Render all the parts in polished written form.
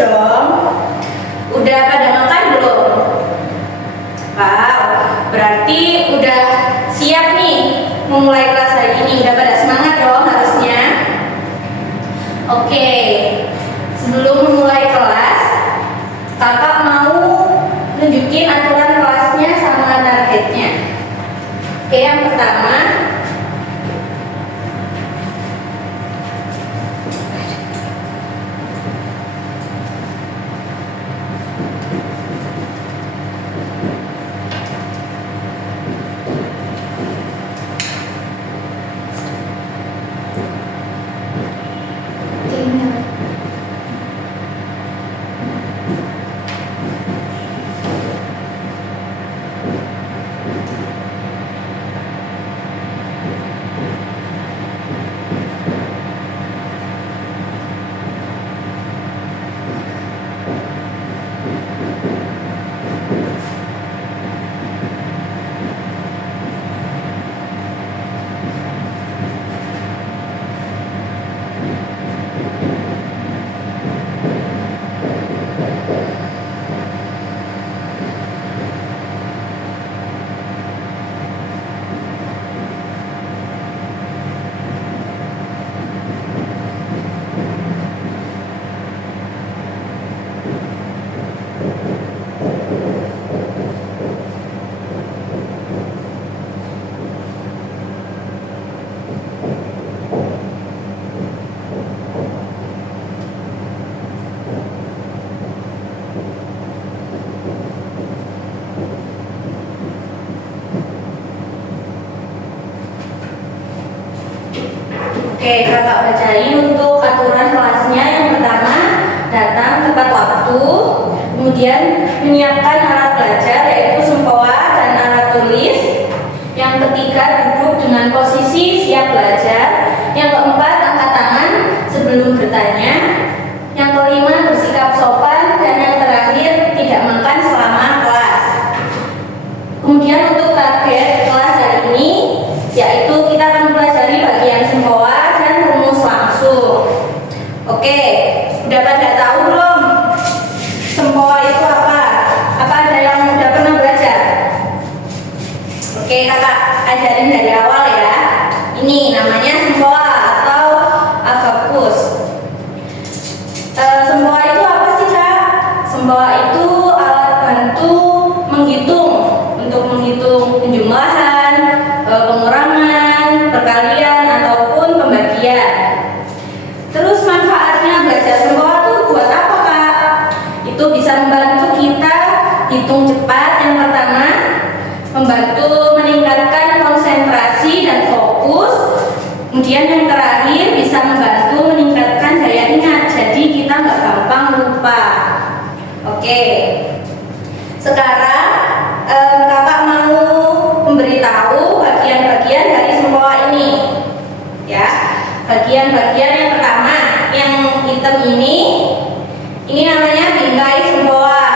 dong. Udah pada makan belum? Wow, berarti udah siap nih memulai kelas hari ini. Udah pada semangat dong harusnya. Oke, sebelum memulai kelas, kakak mau nunjukin aturan kelasnya sama targetnya. Oke, yang pertama, oke, kakak bacain untuk aturan kelasnya. Yang pertama, datang tepat waktu, kemudian menyiapkan alat belajar yaitu sempoa dan alat tulis. Yang ketiga, duduk dengan posisi siap belajar. Yang keempat, angkat tangan sebelum bertanya. Yang kelima, bersikap sopan. Dan yang terakhir, tidak makan selama kelas. Kemudian untuk target kelas hari ini, yaitu kita akan mempelajari bagian sempoa dan rumus langsung. Oke, udah pada tahu belum sempoa itu apa? Apa ada yang udah pernah belajar? Oke, kakak ajarin dari awal ya. Ini namanya sempoa atau abacus. Sempoa itu apa sih, Kak? Sempoa itu alat bantu menghitung, untuk menghitung penjumlahan, pengurangan, perkalian ataupun pembagian. Terus manfaatnya belajar sempoa itu buat apa, Kak? Itu bisa membantu kita hitung cepat. Yang pertama, membantu meningkatkan konsentrasi dan fokus. Kemudian yang terakhir, bisa membantu meningkatkan daya ingat. Jadi kita nggak gampang lupa. Oke, sekarang kakak mau memberitahu bagian-bagian dari sempoa ini. Ya, bagian-bagian yang pertama, yang hitam ini namanya bingkai sempoa.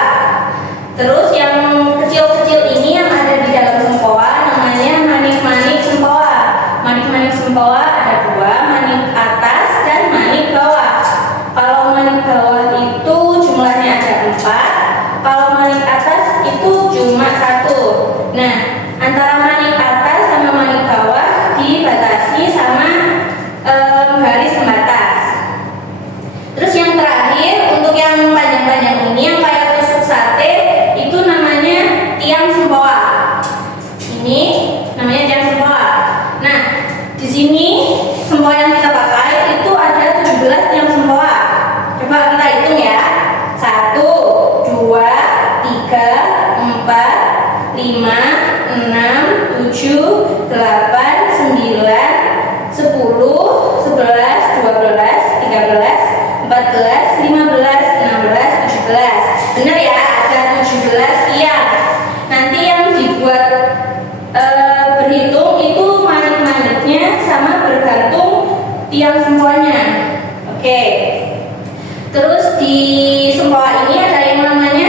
Terus yang kecil-kecil ini yang ada di dalam sempoa namanya manik-manik sempoa. Manik-manik sempoa ada dua, manik atas dan manik bawah. Kalau manik bawah itu jumlahnya ada 4, kalau manik atas itu cuma 1. Nah, antara manik atas sama manik bawah dibatasi sama garis pembatas. Terus yang terakhir, untuk yang panjang-panjang ini yang kayak tusuk sate, itu namanya tiang sempoa. Ini namanya tiang sempoa. Nah, di sini sempoa yang kita pakai itu ada 17 tiang sempoa. Coba kita hitung ya. 1, 2, 3, 4, 5, 6, 7, 8, 9, 10, 11, 12, 13, 14, 15, 16, 17. Benar ya, ada 17 tiang. Nanti yang dibuat berhitung itu manik-maniknya sama bergantung tiang sempoanya. Oke. Terus di sempoa ini ada yang namanya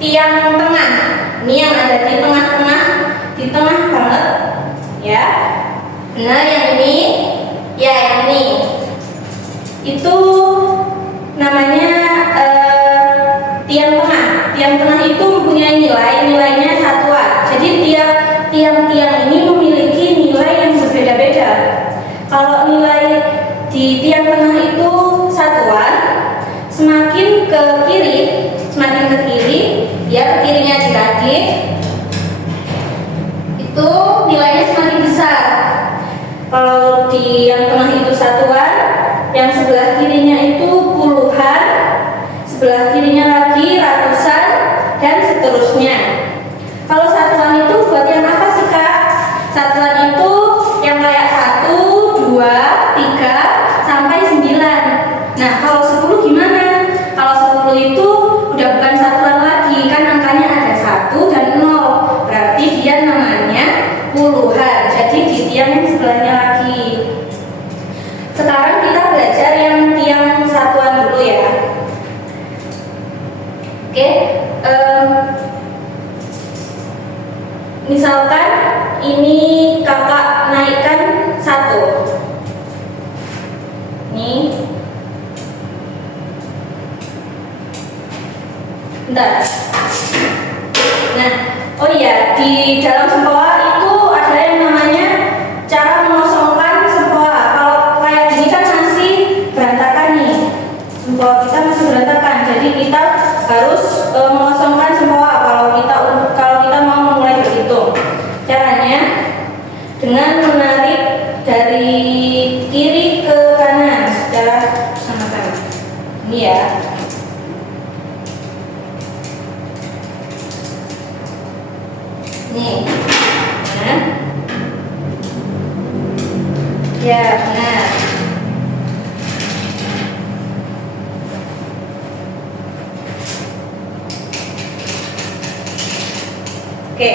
tiang tengah. Ini yang ada di tengah-tengah, di tengah banget, ya. Nah, yang ini, ya yang ini, itu namanya Kalau nilai di tiang tengah itu satuan, semakin ke kiri, ya ke kirinya dikit, itu nilainya semakin besar. Kalau di yang tengah itu satuan, yang sebelah kirinya itu puluhan, sebelah kirinya lagi ratusan, dan seterusnya. Kalau satuan itu buat yang apa sih Kak? Satuan itu yang kayak 1, 2, 3, sampai 9. Nah kalau 10 gimana? Kalau 10 itu udah bukan satuan lagi, kan angkanya ada 1 dan 0. Berarti dia namanya puluhan. Jadi di tiang yang sebelahnya lagi. Sekarang kita belajar yang tiang satuan dulu ya. Oke, misalkan ini kakak naikkan 1. Nih, bentar. Nah, oh iya, di dalam sempoa itu ada yang namanya cara mengosongkan sempoa. Kalau kayak gini kan masih berantakan nih, sempoa kita masih berantakan. Jadi kita harus mengosongkan sempoa kalau kita mau memulai berhitung. Caranya dengan menarik dari kiri ke kanan secara sama-sama. Ini ya. Nih, nah, ya benar. Oke,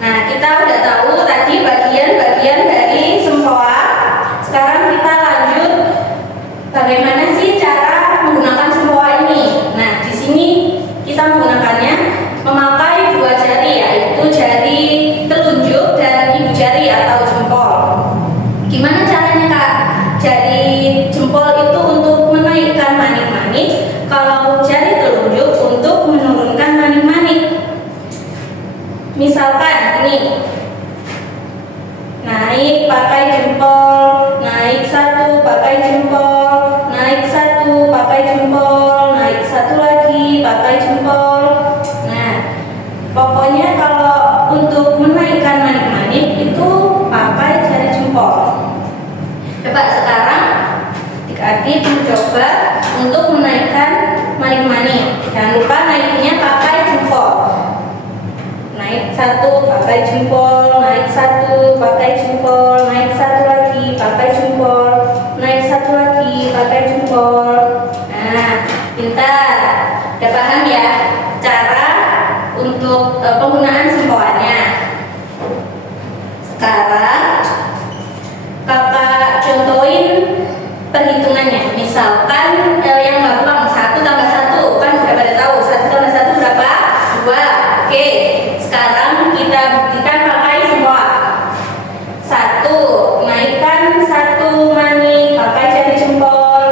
nah kita udah tahu tadi bagian-bagian dari sempoa. Sekarang kita lanjut bagaimana sih cara menggunakan sempoa ini. Nah, di sini kita menggunakannya memakai 2 jari, yaitu jari telunjuk dan ibu jari atau jempol. Gimana caranya Kak? Jari jempol itu untuk menaikkan manik-manik, kalau jari telunjuk untuk menurunkan manik-manik. Misalkan nih, naik pakai jempol, naik 1 pakai jempol, naik 1 pakai jempol, naik 1 lagi pakai jempol. Nah, pokoknya kalau untuk menaikkan manik-manik itu pakai jari jempol. Coba sekarang adik mencoba untuk menaikkan manik-manik. Jangan lupa naiknya pakai jempol. Naik 1 pakai jempol, naik 1 pakai jempol, naik 1 lagi pakai jempol, naik 1 lagi pakai jempol. Nah, pintar. Udah paham ya cara untuk penggunaan sempoanya. Sekarang kakak contohin perhitungannya. Misalkan yang gampang 1 tambah 1, kan udah pada tahu 1 tambah 1 berapa? 2. Oke, sekarang kita buktikan pakai sempoa. 1, naikkan 1 manik pakai jari jempol,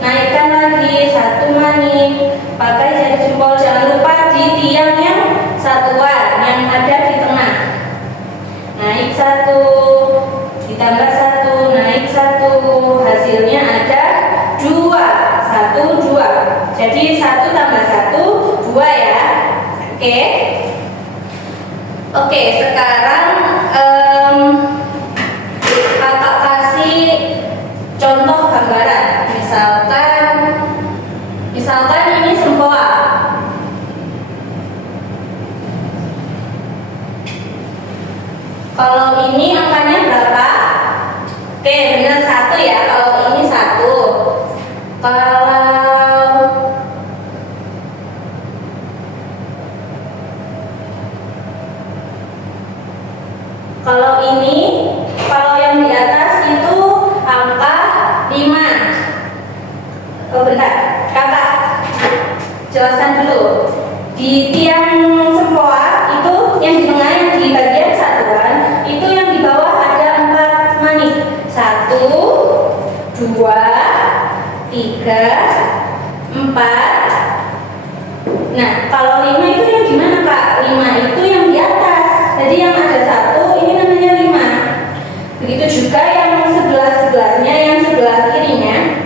naikkan lagi 1 manik pakai jari jempol. Jangan lupa di tiang yang satuan yang ada di tengah. Naik 1 ditambah 1, naik 1, hasilnya ada 2. 1, 2. Jadi 1 tambah 1, 2 ya. Oke, sekarang kakak kasih contoh gambaran. Misalkan ini sempoa. Kalau ini angkanya berapa? Oke, benar 1 ya. Kalau ini 1. Kalau yang di atas itu angka 5. Oh bentar, kakak jelaskan dulu. Di tiang sempoa itu yang di tengah, yang di bagian satuan, itu yang di bawah ada 4 manik. 1, 2, 3, 4. Nah, kalau 5 itu yang gimana Kak? 5 itu yang di atas. Jadi yang ada 1 ini namanya 5. Begitu juga yang sebelah-sebelahnya, yang sebelah kirinya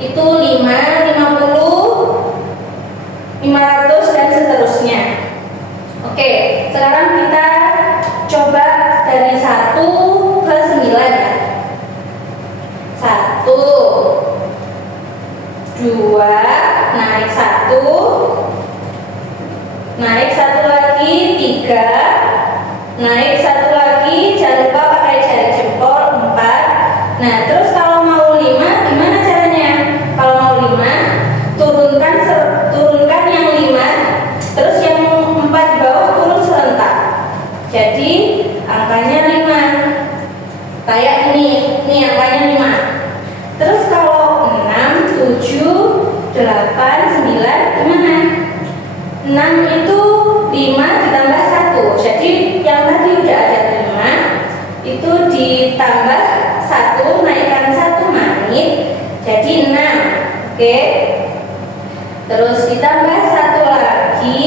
itu 5, 50, 500 dan seterusnya. Oke, sekarang kita coba dari 1 ke 9 ya. 1, 2, naik 1, naik 1 lagi, 3, naik 1 lagi, jangan lupa pakai jari jempol, 4. Nah, terus kalau mau 5 gimana caranya? Kalau mau 5, turunkan yang 5, terus yang 4 di bawah turun serentak. Jadi angkanya 5. Kayak ini angkanya 5. Terus kalau 6, 7, 8, 9 gimana? 6 itu 5 ditambah 1. Jadi yang tadi udah ada 5 itu ditambah 1, naikkan 1 menit jadi 6. Oke. Terus ditambah 1 lagi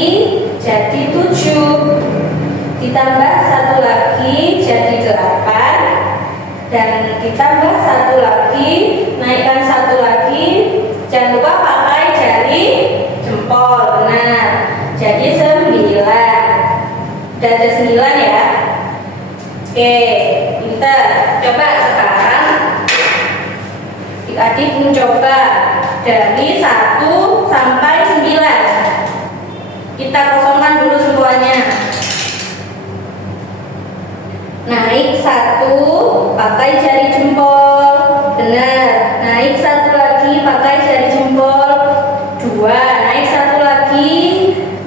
jadi 7. Ditambah 1 lagi jadi 8. Dan ditambah 1 lagi, naikkan 1 lagi, jangan lupa pakai jari jempol. Benar. Jadi 9. Udah ada 9 ya. Oke, kita coba sekarang adik mencoba dari 1 sampai 9. Kita kosongkan dulu semuanya. Naik 1 pakai jari jempol. Benar. Naik 1 lagi pakai jari jempol. 2, naik 1 lagi,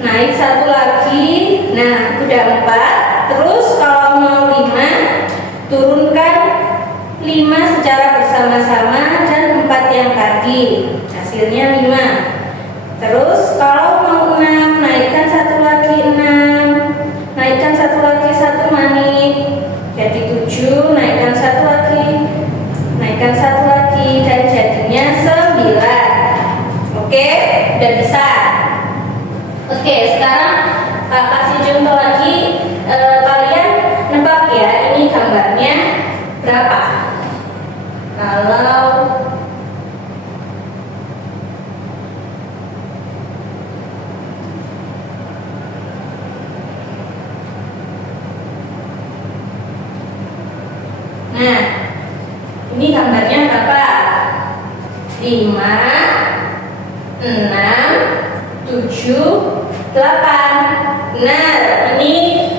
naik 1 lagi. Nah, udah 4. Terus kalau mau 5, turunkan 5 secara bersama-sama dan 4 yang tadi. Hasilnya 5. Terus kalau mau 6, naikkan 1 lagi 6. Naikkan 1 lagi 1 menit. Jadi 7, naikkan 1 lagi, naikkan 1 lagi, dan jadinya 9. Oke, udah bisa. Oke, sekarang kasih contoh lagi. Kalian nebak ya, ini gambarnya berapa? Kalau nah, ini gambarnya berapa? 5, 6, 7, 8. Benar, ini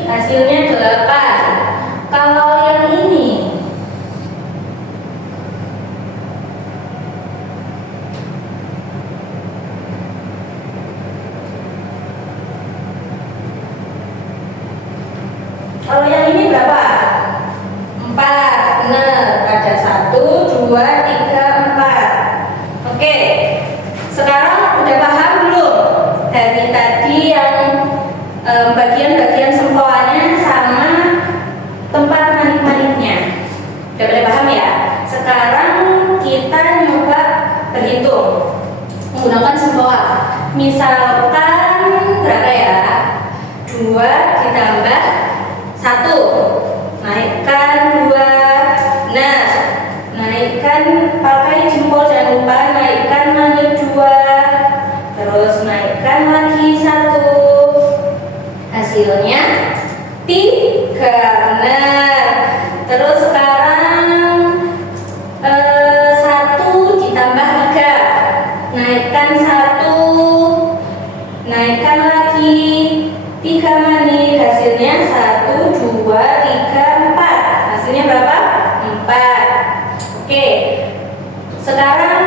hasilnya 8. Kalau yang ini berapa? 4. Benar, ada 1, 2, 3, 4. Oke, sekarang udah paham belum? Dari tadi yang bagian-bagian sempoannya sama tempat manik-maniknya. Udah pada paham ya? Sekarang kita nyoba berhitung menggunakan sempoa. Misalkan berapa ya? 2 ditambah 1. Naikkan 2. Nah, naikkan pakai jempol, jangan lupa naikkan lagi 2. Terus naikkan lagi 1. Hasilnya 3. Benar. Terus sekarang 1 ditambah 3. Naikkan 1. Naikkan lagi 3 menit. Hasilnya 1, 2, 3, 4. Hasilnya berapa? 4. Oke. Sekarang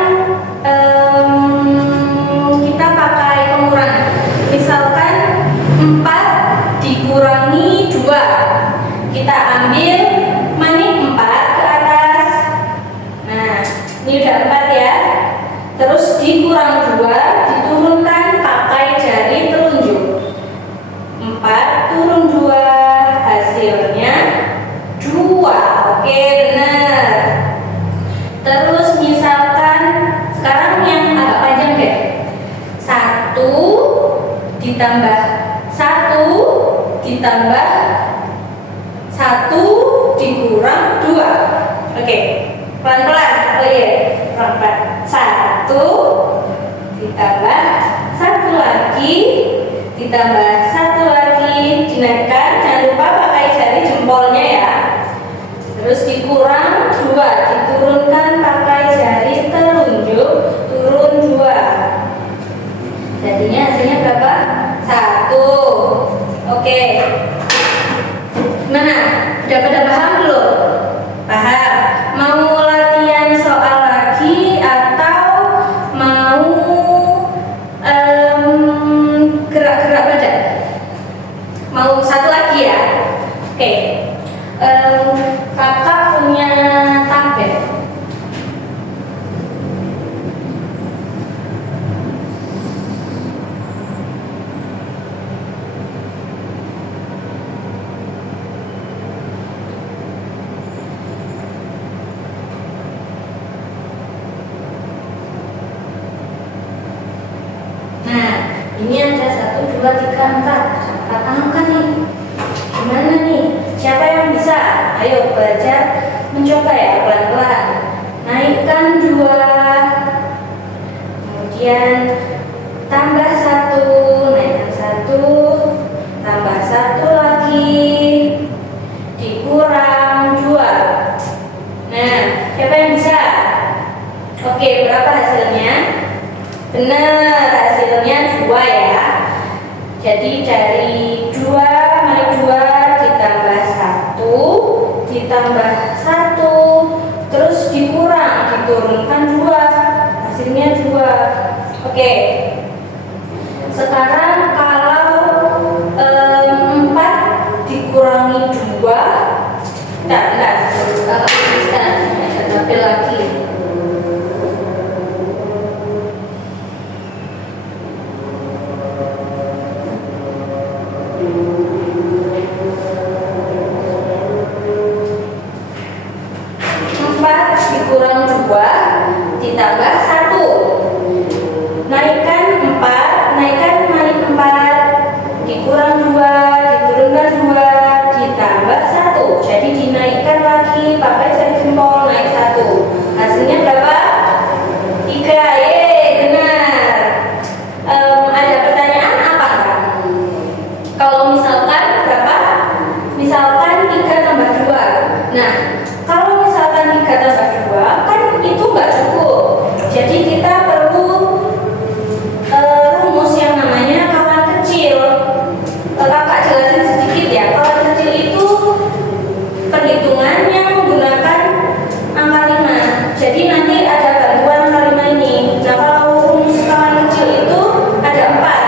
kita pakai pengurangan. Misalkan 4 dikurangi 2. Kita ambil menit 4 ke atas. Nah, ini udah 4 ya. Terus dikurang 2, diturunkan pakai jari telunjuk. 4 turun 2, hasilnya 2. Oke, benar. Terus misalkan sekarang yang agak panjang deh. 1 ditambah 1 ditambah 1 dikurang 2. Pelan-pelan. Oh iya, pelan-pelan. 1 ditambah 1 lagi ditambah 1 lagi, dinaikkan. Jangan lupa pakai jari jempolnya ya. Terus dikurang 2, diturunkan pakai jari telunjuk, turun 2. Jadinya hasilnya berapa? 1. Oke. Gimana? Udah pada paham belum? Paham. Mau latihan soal lagi atau mau gerak-gerak badan? Mau satu lagi ya? Oke. Kakak punya tablet. Nah, ini ada 1, 2, 3, 4 angka nih. Gimana nih? Siapa yang bisa? Ayo belajar mencoba ya, pelan-pelan. Naikkan 2, kemudian tambah 1, naikkan 1, tambah 1 lagi, dikurang 2. Nah, siapa yang bisa? Oke, berapa hasilnya? Benar, hasilnya 2 ya. Jadi dari 2 ditambah 1 ditambah 1 terus dikurang, diturunkan 2, hasilnya 2. Oke. Sekarang kalau 4 dikurangi 2, enggak, kalau bisa ada tabel lagi. Dikurang 2 ditambah 1, naikkan 4, naikkan 4, dikurang 2, diturunkan 2, ditambah 1, jadi dinaikkan lagi pakai jari jempol, naik 1, hasilnya berapa? 3. Benar. Ada pertanyaan apa enggak? Kalau misalkan berapa? Misalkan 3 tambah 2. Nah, kalau misalkan 3 tambah 2 kan itu nggak cukup. Jadi kita perlu rumus yang namanya kawan kecil. Kakak jelasin sedikit ya. Kawan kecil itu perhitungannya menggunakan angka 5. Jadi nanti ada bantuan angka 5 ini. Nah, kalau rumus kawan kecil itu ada 4.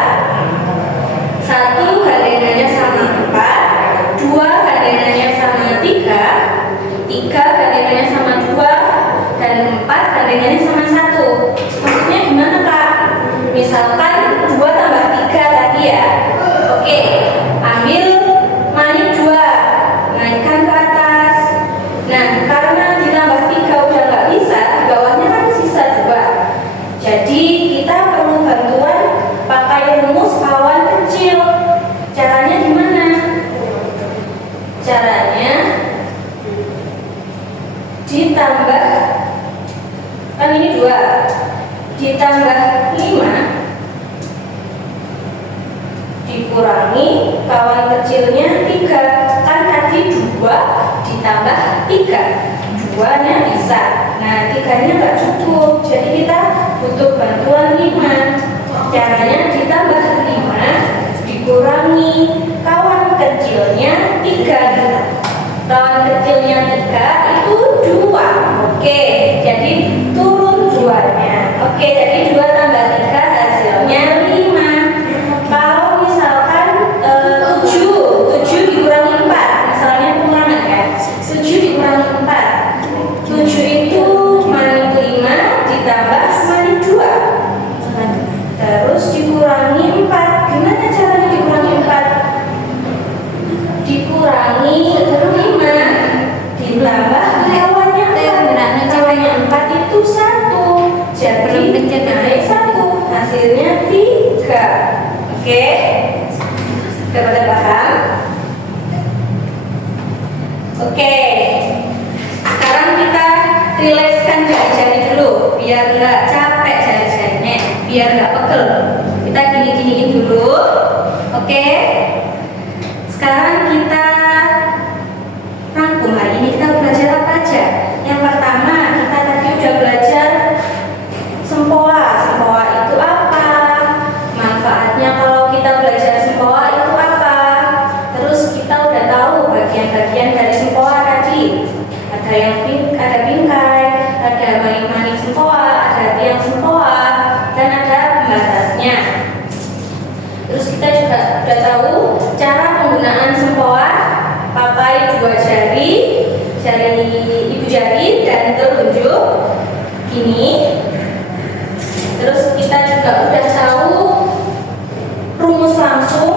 1 gandengannya sama 4, 2 gandengannya sama 3 gandengannya sama 2, dan 4 gandengannya sama 1. Maksudnya gimana Kak? Misalkan 2 tambah 3 tadi ya. Oke, ambil manik 2, naikkan ke atas. Nah, karena ditambah 3 udah nggak bisa, di bawahnya kan sisa 2. Jadi kita perlu bantuan pakai rumus kawan kecil. Caranya gimana? Caranya ditambah, kan ini 2, ditambah 5 dikurangi kawan kecilnya 3. Kan tadi 2 ditambah 3, 2-nya bisa. Nah, 3-nya nggak cukup, jadi kita butuh bantuan 5. Caranya ditambah 5 dikurangi kawan kecilnya 3. Kawan kecilnya 3 itu 2. Oke, jadi turun 2-nya. Oke, jadi 2 tambah 3 hasilnya 5. Kalau misalkan 7 dikurangi 4, misalnya pengurangan ya. 7 dikurangi 4. 7 itu manik 5 ditambah manik 2. Terus dikurangi 4. Gimana caranya dikurangi 4? Dikurangi rilekskan jari-jari dulu biar nggak capek jari-jarinya, biar nggak pegel. Kita gini-giniin dulu. Oke. Sekarang kita rangkum. Hari ini kita belajar apa aja? Yang pertama, kita tadi udah belajar sempoa. Sempoa itu apa? Manfaatnya kalau kita belajar sempoa itu apa? Terus kita udah tahu bagian-bagian dari sempoa tadi. Ada yang ada bingkai, ada manik-manik sempoa, ada tiang sempoa, dan ada pembatasnya. Terus kita juga udah tahu cara penggunaan sempoa, pakai 2 jari, jari ibu jari dan telunjuk ini. Terus kita juga udah tahu rumus langsung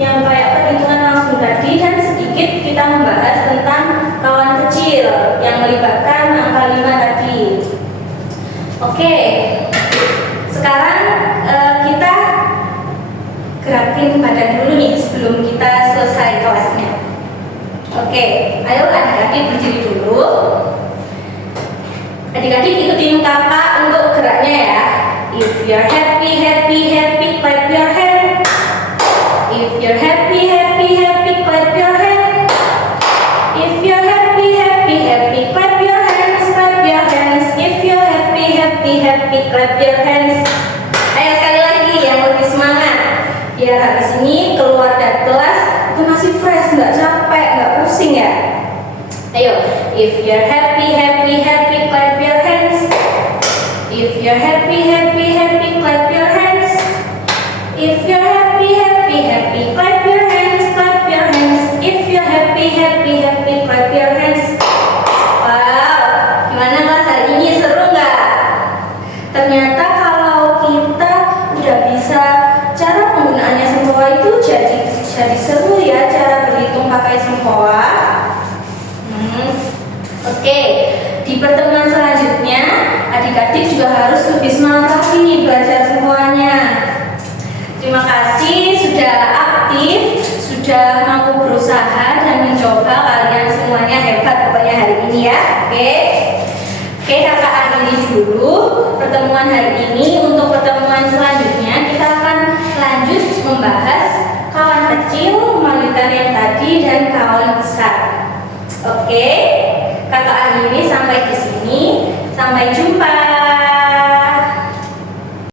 yang kayak perhitungan langsung tadi, dan sedikit kita membahas tentang kawan kecil yang melibatkan angka 5 tadi. Oke, sekarang kita gerakin badan dulu nih sebelum kita selesai kelasnya. Oke, ayo adik-adik berdiri dulu. Adik-adik ikutin kakak untuk geraknya ya. If you're happy, happy, happy, clap your hand. If you're happy, happy, happy, clap your hand. If you're happy, happy, happy, clap your hands, clap your hands. If you're happy, happy, happy, clap your hands. Ayo sekali lagi yang lebih semangat. Biar habis ini keluar dari kelas itu masih fresh, nggak capek, nggak pusing ya. Ayo, if you're happy, happy, happy, clap your hands. If you're happy, happy, happy, clap your hands. If you're happy, happy, happy, clap your hands, clap your hands. If you're happy, happy, happy, clap your hands. Wow, gimana kelas hari ini, seru nggak? Ternyata kalau kita udah bisa cara penggunaannya sempoa itu jadi seru ya, cara berhitung pakai sempoa. Oke, di pertemuan selanjutnya adik-adik juga harus lebih semangat lagi nih belajar sempoanya. Terima kasih sudah aktif, sudah mau berusaha dan mencoba. Kalian semuanya hebat pokoknya hari ini ya. Oke, kakak akhiri dulu pertemuan hari ini.